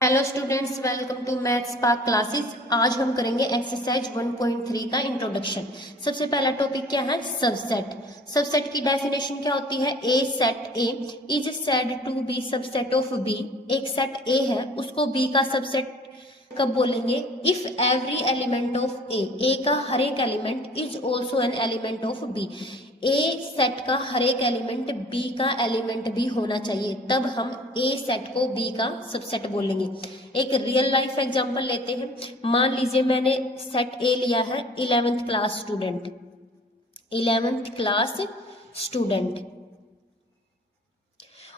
Hello students, welcome to maths park classes. आज हम करेंगे एक्सरसाइज 1.3 का इंट्रोडक्शन। सबसे पहला टॉपिक क्या है? सबसेट। सबसेट की डेफिनेशन क्या होती है? A set A is said to be subset of B. एक सेट ए है, उसको बी का सबसेट कब बोलेंगे? If every element of A का हर एक element is also an element of B. A set का हर एक एलिमेंट बी का एलिमेंट भी होना चाहिए, तब हम ए सेट को बी का सबसेट बोलेंगे। एक रियल लाइफ एग्जांपल लेते हैं। मान लीजिए मैंने सेट ए लिया है 11th class student. 11th class student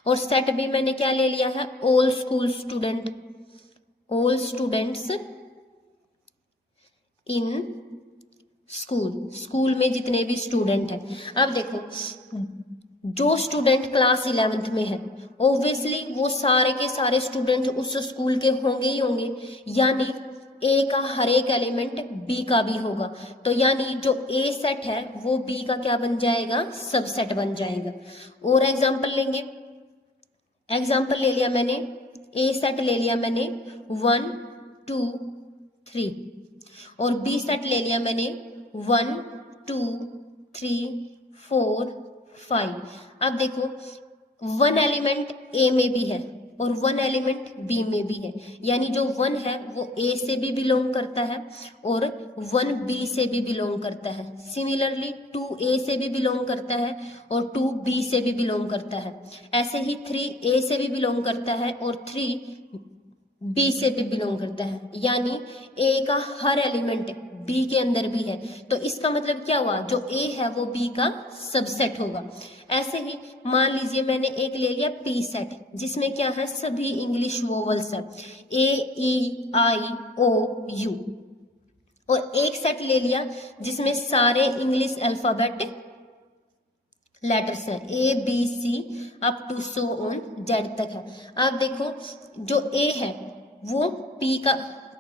और सेट बी मैंने क्या ले लिया है? All school student. All students in school में जितने भी स्टूडेंट हैं। अब देखो, जो स्टूडेंट क्लास 11th में है, ऑब्वियसली वो सारे के सारे स्टूडेंट उस स्कूल के होंगे ही होंगे, यानी ए का हर एक एलिमेंट बी का भी होगा। तो यानी जो ए सेट है वो बी का क्या बन जाएगा? सबसेट बन जाएगा। और एग्जांपल लेंगे। एग्जांपल ले लिया मैंने, ए सेट ले लिया मैंने 1 2 3 और बी सेट ले लिया मैंने 1 2 3 4 5। अब देखो, 1 एलिमेंट ए में भी है और 1 एलिमेंट बी में भी है, यानी जो 1 है वो ए से भी बिलोंग करता है और 1 बी से भी बिलोंग करता है। सिमिलरली 2 ए से भी बिलोंग करता है और 2 बी से भी बिलोंग करता है। ऐसे ही 3 ए से भी बिलोंग करता है और 3 बी से भी बिलोंग करता है, यानी ए का हर एलिमेंट बी के अंदर भी है। तो इसका मतलब क्या हुआ? जो ए है वो बी का सबसेट होगा। ऐसे ही मान लीजिए मैंने एक ले लिया पी सेट, जिसमें क्या है? सभी इंग्लिश वोवल्स है, ए ई आई ओ यू। और एक सेट ले लिया जिसमें सारे इंग्लिश अल्फाबेट लेटर्स हैं, A B C up to so on Z तक है। अब देखो, जो ए है वो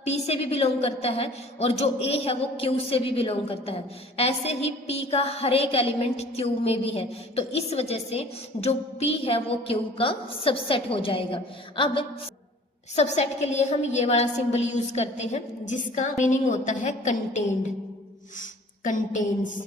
पी से भी बिलोंग करता है और जो ए है वो क्यू से भी बिलोंग करता है। ऐसे ही पी का हर एक एलिमेंट क्यू में भी है, तो इस वजह से जो पी है वो क्यू का सबसेट हो जाएगा। अब सबसेट के लिए हम ये वाला सिंबल यूज करते हैं, जिसका मीनिंग होता है कंटेन्ड, कंटेन्स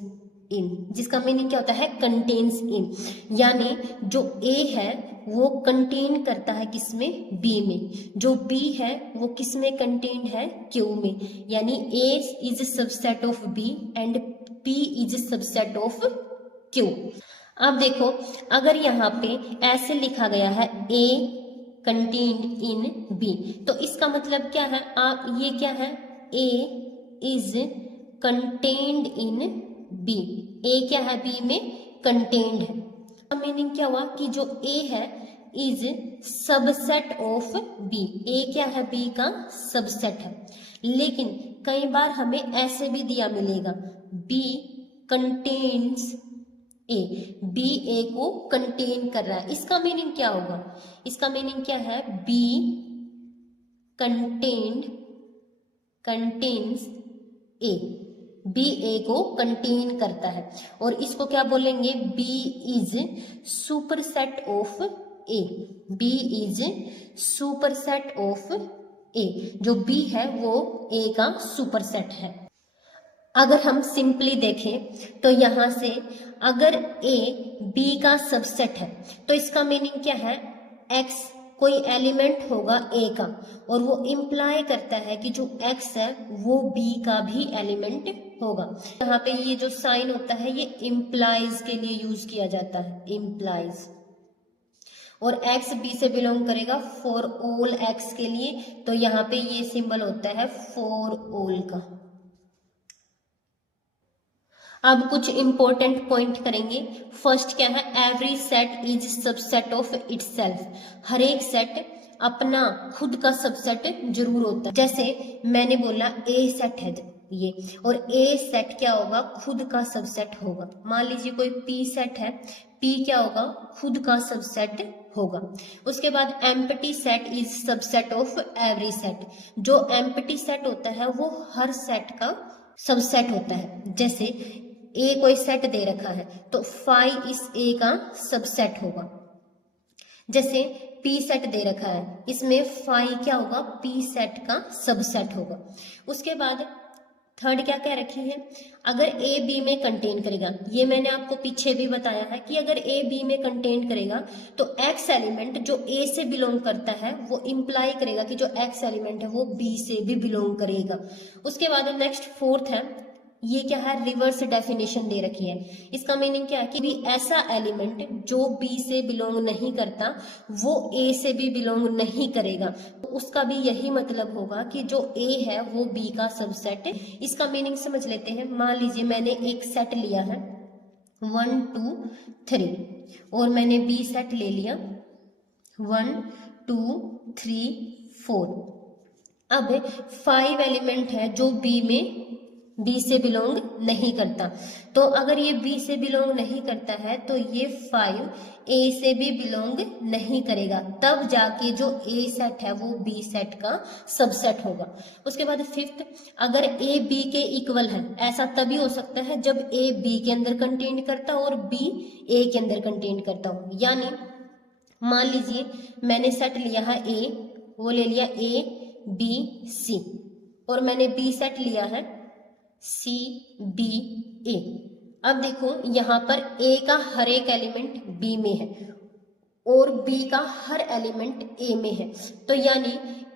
इन। जिसका मीनिंग क्या होता है? कंटेन्स इन, यानी जो ए है वो कंटेन करता है किसमें? बी में। जो बी है वो किसमें कंटेन्ड है? क्यू में। यानी A is subset of B and B is subset of Q. अब देखो, अगर यहाँ पे ऐसे लिखा गया है ए कंटेन्ड इन बी, तो इसका मतलब क्या है? आप ये क्या है? ए इज कंटेन्ड इन बी। ए क्या है? बी में कंटेन्ड है। मीनिंग क्या हुआ कि जो ए है इज सबसेट ऑफ बी। ए क्या है? बी का सबसेट है। लेकिन कई बार हमें ऐसे भी दिया मिलेगा, B contains A. B A को कंटेन कर रहा है। इसका मीनिंग क्या होगा? इसका मीनिंग क्या है? B contained contains A. B A को कंटेन करता है और इसको क्या बोलेंगे? B is superset of A. B is superset of A. जो बी है वो ए का सुपरसेट है। अगर हम सिंपली देखें तो यहां से अगर ए बी का सबसेट है तो इसका मीनिंग क्या है? एक्स कोई एलिमेंट होगा ए का, और वो इम्प्लाई करता है कि जो एक्स है वो बी का भी एलिमेंट होगा। यहाँ पे ये जो साइन होता है ये इम्प्लाइज के लिए यूज किया जाता है, इम्प्लाइज। और एक्स बी से बिलोंग करेगा फॉर ऑल एक्स के लिए, तो यहाँ पे ये सिंबल होता है फॉर ऑल का। अब कुछ इंपॉर्टेंट पॉइंट करेंगे। फर्स्ट क्या है? Every set is subset of itself. हर एक सेट अपना खुद का सबसेट जरूर होता है। जैसे मैंने बोला ए सेट है ये, और ए सेट क्या होगा? खुद का सबसेट होगा। मान लीजिए कोई पी सेट है, पी क्या होगा? खुद का सबसेट होगा। उसके बाद empty set is subset of every set. जो एम्प्टी सेट होता है वो हर सेट का सबसेट होता है। जैसे ए कोई सेट दे रखा है तो 5 इस ए का सबसेट होगा। जैसे पी सेट दे रखा है, इसमें फाई क्या होगा, पी सेट का सबसेट होगा। उसके बाद थर्ड क्या कह रखी है, अगर ए बी में कंटेन करेगा, ये मैंने आपको पीछे भी बताया है कि अगर ए बी में कंटेन करेगा तो एक्स एलिमेंट जो ए से बिलोंग करता है वो इंप्लाई करेगा कि जो एक्स एलिमेंट है वो बी से भी बिलोंग करेगा। उसके बाद नेक्स्ट फोर्थ है, ये क्या है, रिवर्स डेफिनेशन दे रखी है। इसका मीनिंग क्या है कि भी ऐसा एलिमेंट जो बी से बिलोंग नहीं करता वो ए से भी बिलोंग नहीं करेगा, तो उसका भी यही मतलब होगा कि जो ए है वो बी का सबसेट है। इसका मीनिंग समझ लेते हैं। मान लीजिए मैंने एक सेट लिया है 1 2 3 और मैंने बी सेट ले लिया 1 2 3 4। अब 5 एलिमेंट है जो बी में बी से बिलोंग नहीं करता, तो अगर ये बी से बिलोंग नहीं करता है तो ये 5 ए से भी बिलोंग नहीं करेगा, तब जाके जो ए सेट है वो बी सेट का सबसेट होगा। उसके बाद फिफ्थ, अगर ए बी के इक्वल है, ऐसा तभी हो सकता है जब ए बी के अंदर कंटेन करता हो और बी ए के अंदर कंटेन करता हो। यानी मान लीजिए मैंने सेट लिया है ए, वो ले लिया ए बी सी, और मैंने बी सेट लिया है सी बी ए। अब देखो यहाँ पर ए का हर एक एलिमेंट बी में है और बी का हर एलिमेंट ए में है, तो यानी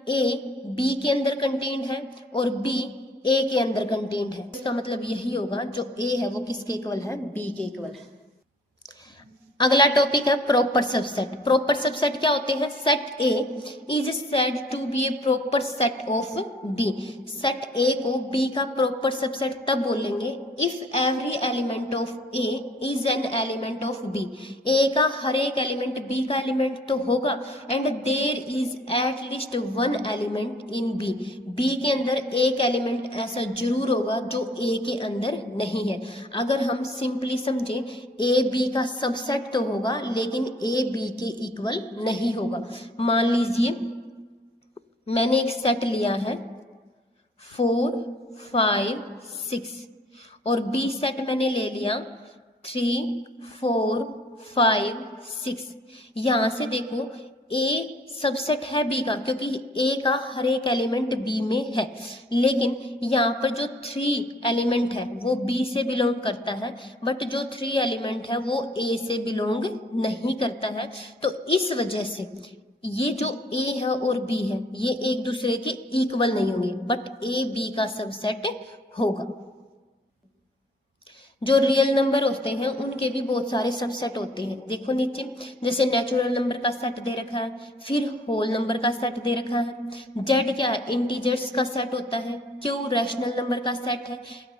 ए बी के अंदर कंटेन्ड है और बी ए के अंदर कंटेन्ड है। इसका मतलब यही होगा जो ए है वो किसके इक्वल है, बी के इक्वल है। अगला टॉपिक है प्रॉपर सबसेट। प्रॉपर सबसेट क्या होते हैं, set A is said to be a proper set of B. Set A को बी का प्रॉपर सबसेट तब बोलेंगे if every element of A is an element of B. A का हर एक एलिमेंट बी का एलिमेंट तो होगा and there is at least one element in B. B के अंदर एक एलिमेंट ऐसा जरूर होगा जो ए के अंदर नहीं है। अगर हम सिंपली समझें, ए बी का सबसेट तो होगा लेकिन ए बी के इक्वल नहीं होगा। मान लीजिए मैंने एक सेट लिया है 4 5 6 और बी सेट मैंने ले लिया 3 4 5 6। यहां से देखो ए सबसेट है बी का क्योंकि ए का हर एक एलिमेंट बी में है, लेकिन यहाँ पर जो 3 एलिमेंट है वो बी से बिलोंग करता है, बट जो 3 एलिमेंट है वो ए से बिलोंग नहीं करता है। तो इस वजह से ये जो ए है और बी है ये एक दूसरे के इक्वल नहीं होंगे, बट ए बी का सबसेट होगा। जो रियल नंबर होते हैं उनके भी बहुत सारे सबसेट होते हैं। देखो नीचे, जैसे नेचुरल नंबर का सेट दे रखा है, फिर होल नंबर का सेट दे रखा है, जेड क्या है, इंटीजर्स का सेट होता है, क्यू रैशनल नंबर का सेट है,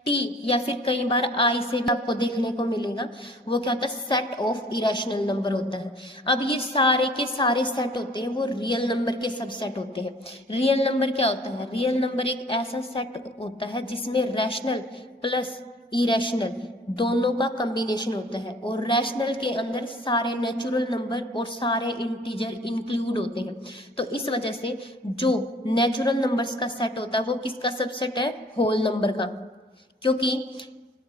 टी या फिर कई बार आई से भी आपको देखने को मिलेगा वो क्या होता है, सेट ऑफ इरेशनल नंबर होता है। अब ये सारे के सारे सेट होते हैं वो रियल नंबर के सबसेट होते हैं। रियल नंबर क्या होता है, रियल नंबर एक ऐसा सेट होता है जिसमें रैशनल प्लस इरेशनल दोनों का कॉम्बिनेशन होता है, और रैशनल के अंदर सारे नेचुरल नंबर और सारे इंटीजर इंक्लूड होते हैं। तो इस वजह से जो नेचुरल नंबर्स का सेट होता है वो किसका सबसेट है, होल नंबर का, क्योंकि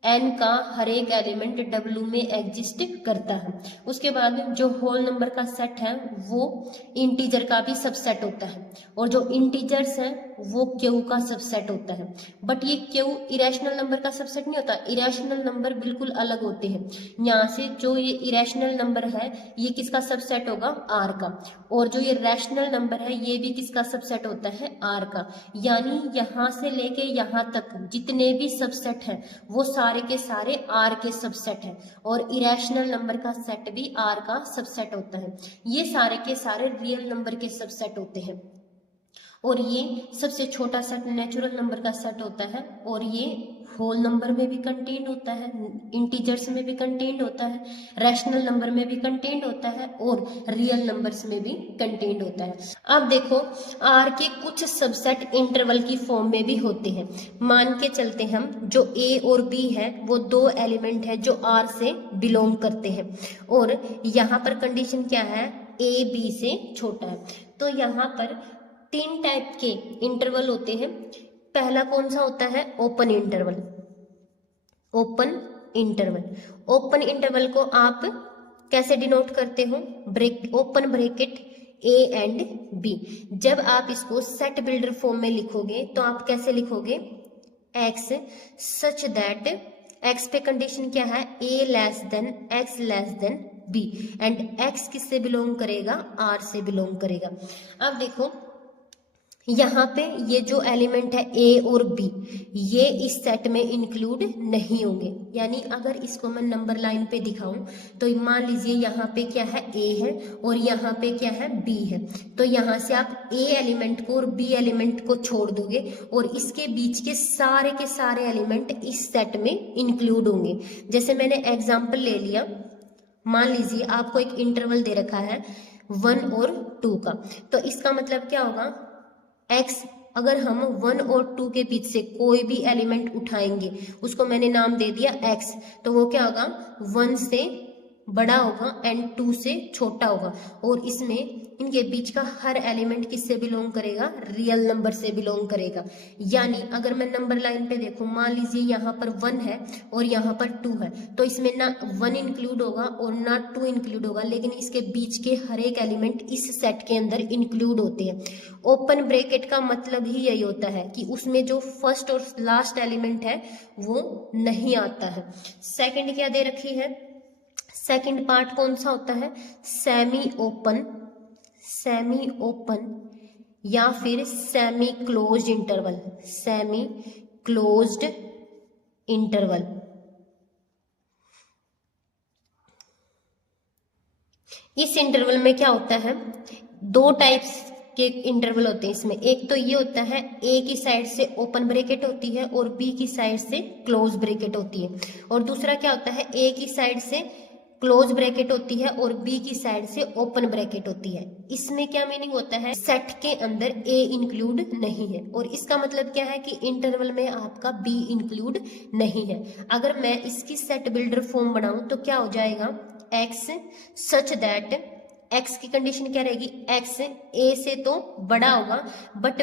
n का हर एक एलिमेंट w में एग्जिस्ट करता है। उसके बाद जो होल नंबर का सेट है वो इंटीजर का भी सबसेट होता है, और जो इंटीजर्स हैं वो क्यू का सबसेट होता है। बट ये क्यू इरेशनल नंबर का सबसेट नहीं होता, इरेशनल नंबर बिल्कुल अलग होते हैं। यहाँ से जो ये इरेशनल नंबर है ये किसका सबसेट होगा, आर का, और जो ये रैशनल नंबर है ये भी किसका सबसेट होता है, आर का। यानी यहाँ से लेके यहाँ तक जितने भी सबसेट हैं वो सारे के सारे आर के सबसेट है, और इरेशनल नंबर का सेट भी आर का सबसेट होता है। ये सारे के सारे रियल नंबर के सबसेट होते हैं, और ये सबसे छोटा सेट नेचुरल नंबर का सेट होता है, और ये होल नंबर में भी कंटेन्ड होता है, इंटीजर्स में भी कंटेन्ड होता है, रैशनल नंबर में भी कंटेन्ड होता है, और रियल नंबर्स में भी कंटेन्ड होता है। अब देखो आर के कुछ सबसेट इंटरवल की फॉर्म में भी होते हैं। मान के चलते हम जो ए और बी है वो दो एलिमेंट है जो आर से बिलोंग करते हैं, और यहाँ पर कंडीशन क्या है, ए बी से छोटा है। तो यहाँ पर 3 टाइप के इंटरवल होते हैं। पहला कौन सा होता है, open interval. Open interval, open interval को आप कैसे डिनोट करते हो, open bracket A and B. जब आप इसको सेट बिल्डर फॉर्म में लिखोगे तो आप कैसे लिखोगे, एक्स सच दैट, एक्स पे कंडीशन क्या है, a less than x less than b, and x किससे बिलोंग करेगा, आर से बिलोंग करेगा। अब देखो यहाँ पे ये जो एलिमेंट है ए और बी, ये इस सेट में इंक्लूड नहीं होंगे। यानी अगर इसको मैं नंबर लाइन पे दिखाऊं तो मान लीजिए यहाँ पे क्या है, ए है और यहाँ पे क्या है, बी है। तो यहाँ से आप ए एलिमेंट को और बी एलिमेंट को छोड़ दोगे और इसके बीच के सारे एलिमेंट इस सेट में इंक्लूड होंगे। जैसे मैंने एग्जाम्पल ले लिया, मान लीजिए आपको एक इंटरवल दे रखा है 1 और 2 का, तो इसका मतलब क्या होगा, x अगर हम 1 और 2 के बीच से कोई भी एलिमेंट उठाएंगे, उसको मैंने नाम दे दिया x, तो वो क्या होगा, 1 से बड़ा होगा एंड 2 से छोटा होगा। और इसमें इनके बीच का हर एलिमेंट किससे बिलोंग करेगा, रियल नंबर से बिलोंग करेगा। यानी अगर मैं नंबर लाइन पे देखूं, मान लीजिए यहाँ पर 1 है और यहाँ पर 2 है, तो इसमें ना 1 इंक्लूड होगा और ना 2 इंक्लूड होगा, लेकिन इसके बीच के हर एक एलिमेंट इस सेट के अंदर इंक्लूड होते हैं। ओपन ब्रैकेट का मतलब ही यही होता है कि उसमें जो फर्स्ट और लास्ट एलिमेंट है वो नहीं आता है। सेकंड क्या दे रखी है, सेकंड पार्ट कौन सा होता है, सेमी ओपन या फिर semi closed interval, semi closed interval. इस इंटरवल में क्या होता है, 2 टाइप्स के इंटरवल होते हैं इसमें। एक तो ये होता है ए की साइड से ओपन ब्रैकेट होती है और बी की साइड से क्लोज ब्रैकेट होती है, और दूसरा क्या होता है, ए की साइड से क्लोज ब्रैकेट होती है और बी की साइड से ओपन ब्रैकेट होती है। इसमें क्या मीनिंग होता है, सेट के अंदर ए इंक्लूड नहीं है, और इसका मतलब क्या है कि इंटरवल में आपका बी इंक्लूड नहीं है। अगर मैं इसकी सेट बिल्डर फॉर्म बनाऊं तो क्या हो जाएगा, एक्स सच दैट, एक्स की कंडीशन क्या रहेगी, एक्स ए से तो बड़ा होगा बट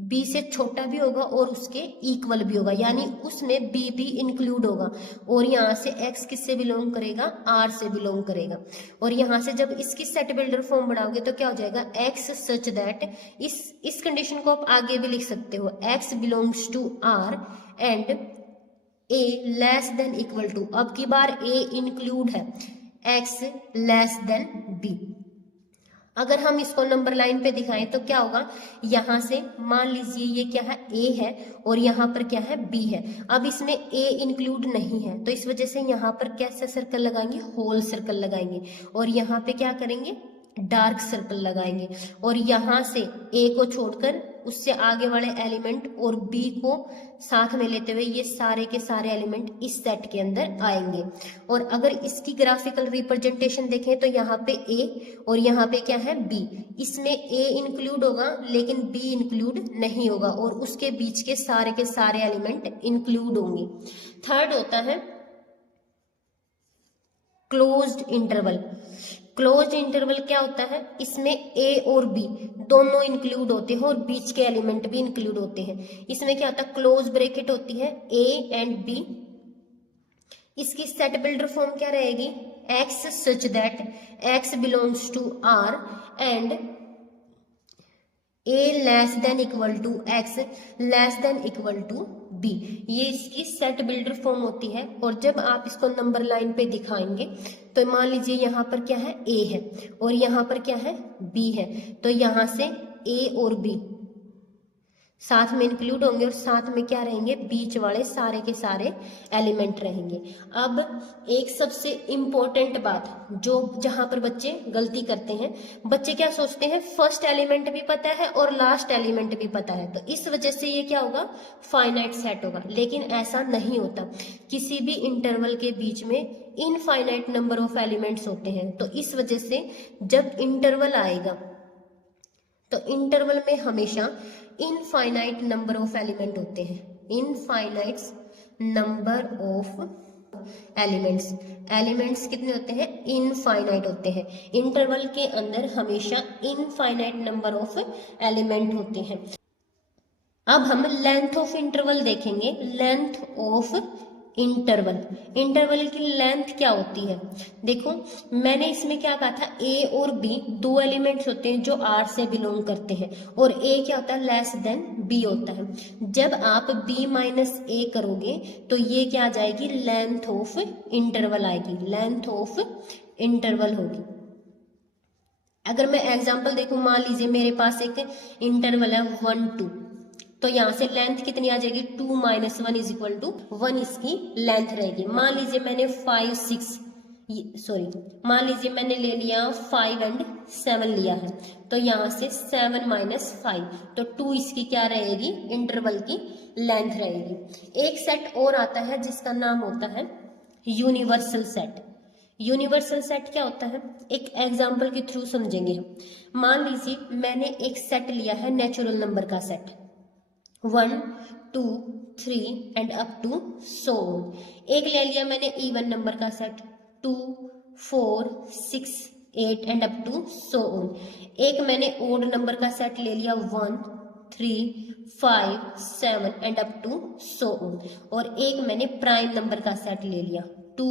बी से छोटा भी होगा और उसके इक्वल भी होगा, यानी उसमें बी भी इंक्लूड होगा। और यहाँ से एक्स किससे बिलोंग करेगा, आर से बिलोंग करेगा। और यहाँ से जब इसकी सेट बिल्डर फॉर्म बनाओगे तो क्या हो जाएगा, एक्स सच दैट, इस कंडीशन को आप आगे भी लिख सकते हो, X belongs to R and A less than equal to, अब की बार ए इंक्लूड है, एक्स लेस देन बी। अगर हम इसको नंबर लाइन पे दिखाएं तो क्या होगा, यहां से मान लीजिए ये क्या है, ए है और यहाँ पर क्या है, बी है। अब इसमें ए इंक्लूड नहीं है तो इस वजह से यहाँ पर कैसे सर्कल लगाएंगे, होल सर्कल लगाएंगे, और यहाँ पे क्या करेंगे, डार्क सर्कल लगाएंगे। और यहाँ से ए को छोड़कर उससे आगे वाले एलिमेंट और बी को साथ में लेते हुए ये सारे के सारे एलिमेंट इस सेट के अंदर आएंगे। और अगर इसकी ग्राफिकल रिप्रेजेंटेशन देखें तो यहाँ पे ए और यहाँ पे क्या है, बी, इसमें ए इंक्लूड होगा लेकिन बी इंक्लूड नहीं होगा और उसके बीच के सारे एलिमेंट इंक्लूड होंगे। थर्ड होता है क्लोज्ड इंटरवल। क्लोज्ड इंटरवल क्या होता है, इसमें ए और बी दोनों इंक्लूड होते हैं और बीच के एलिमेंट भी इंक्लूड होते हैं। इसमें क्या होता है, क्लोज ब्रैकेट होती है ए एंड बी। इसकी सेट बिल्डर फॉर्म क्या रहेगी, X such that X belongs to R and A less than equal to X less than equal to B. ये इसकी सेट बिल्डर फॉर्म होती है। और जब आप इसको नंबर लाइन पे दिखाएंगे तो मान लीजिए यहाँ पर क्या है, ए है और यहाँ पर क्या है, बी है, तो यहाँ से ए और बी साथ में इंक्लूड होंगे और साथ में क्या रहेंगे, बीच वाले सारे के सारे एलिमेंट रहेंगे। अब एक सबसे इम्पोर्टेंट बात जो जहां पर बच्चे गलती करते हैं, बच्चे क्या सोचते हैं, फर्स्ट एलिमेंट भी पता है और लास्ट एलिमेंट भी पता है, तो इस वजह से ये क्या होगा, फाइनाइट सेट होगा। लेकिन ऐसा नहीं होता, किसी भी इंटरवल के बीच में इनफाइनाइट नंबर ऑफ एलिमेंट्स होते हैं। तो इस वजह से जब इंटरवल आएगा तो इंटरवल में हमेशा इनफाइनाइट नंबर ऑफ एलिमेंट होते हैं, इनफाइनाइट नंबर ऑफ एलिमेंट्स कितने होते हैं, इनफाइनाइट होते हैं। इंटरवल के अंदर हमेशा इनफाइनाइट नंबर ऑफ एलिमेंट होते हैं। अब हम लेंथ ऑफ इंटरवल देखेंगे। Length of interval. इंटरवल की लेंथ क्या होती है? देखो मैंने इसमें क्या कहा था, ए और बी दो एलिमेंट्स होते हैं जो आर से बिलोंग करते हैं, और ए क्या होता है, लेस देन बी होता है। जब आप बी माइनस ए करोगे तो ये क्या आ जाएगी, लेंथ ऑफ इंटरवल आएगी, लेंथ ऑफ इंटरवल होगी। अगर मैं एग्जांपल देखूं, मान लीजिए मेरे पास एक इंटरवल है 1 2, तो यहाँ से लेंथ कितनी आ जाएगी, 2 माइनस 1 इज इक्वल टू 1 इसकी लेंथ रहेगी। मान लीजिए मैंने 5 6 मान लीजिए मैंने ले लिया 5 एंड 7 लिया है, तो यहाँ से 7 माइनस 5, तो 2 इसकी क्या रहेगी, इंटरवल की लेंथ रहेगी। एक सेट और आता है जिसका नाम होता है यूनिवर्सल सेट। यूनिवर्सल सेट क्या होता है, एक एग्जाम्पल के थ्रू समझेंगे हम। मान लीजिए मैंने एक सेट लिया है नेचुरल नंबर का set, 1 2 3 and up to so on. एक ले लिया मैंने इवन नंबर का set, 2 4 6 8 and up to so on. एक मैंने ओड नंबर का सेट ले लिया, 1 3 5 7 and up to so on. और एक मैंने प्राइम नंबर का सेट ले लिया, 2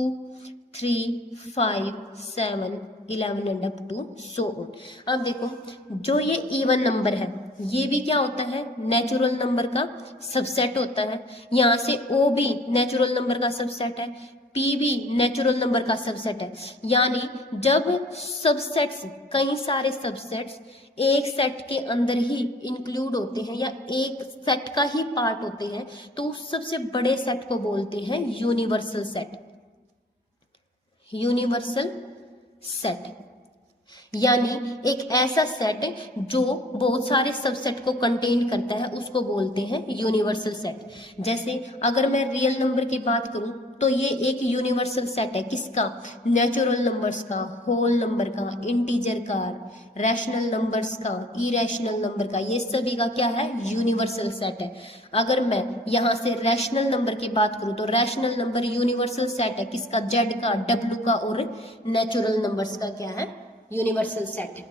3 5 7 11 and up to so on. अब देखो जो ये इवन नंबर है ये भी क्या होता है, नेचुरल नंबर का सबसेट होता है। यहाँ से ओ भी नेचुरल नंबर का सबसेट है, पी भी नेचुरल नंबर का सबसेट है। यानी जब सबसेट्स, कई सारे सबसेट्स एक सेट के अंदर ही इंक्लूड होते हैं या एक सेट का ही पार्ट होते हैं, तो उस सबसे बड़े सेट को बोलते हैं यूनिवर्सल सेट। यूनिवर्सल सेट यानी एक ऐसा सेट जो बहुत सारे सबसेट को कंटेन करता है, उसको बोलते हैं यूनिवर्सल सेट। जैसे अगर मैं रियल नंबर की बात करूं तो ये एक यूनिवर्सल सेट है, किसका, नेचुरल नंबर्स का, होल नंबर का, इंटीजर का, रैशनल नंबर्स का, इरेशनल नंबर का, ये सभी का क्या है, यूनिवर्सल सेट है। अगर मैं यहाँ से रैशनल नंबर की बात करूं तो रैशनल नंबर यूनिवर्सल सेट है, किसका, जेड का, डब्ल्यू का, और नेचुरल नंबर्स का क्या है, यूनिवर्सल सेट है।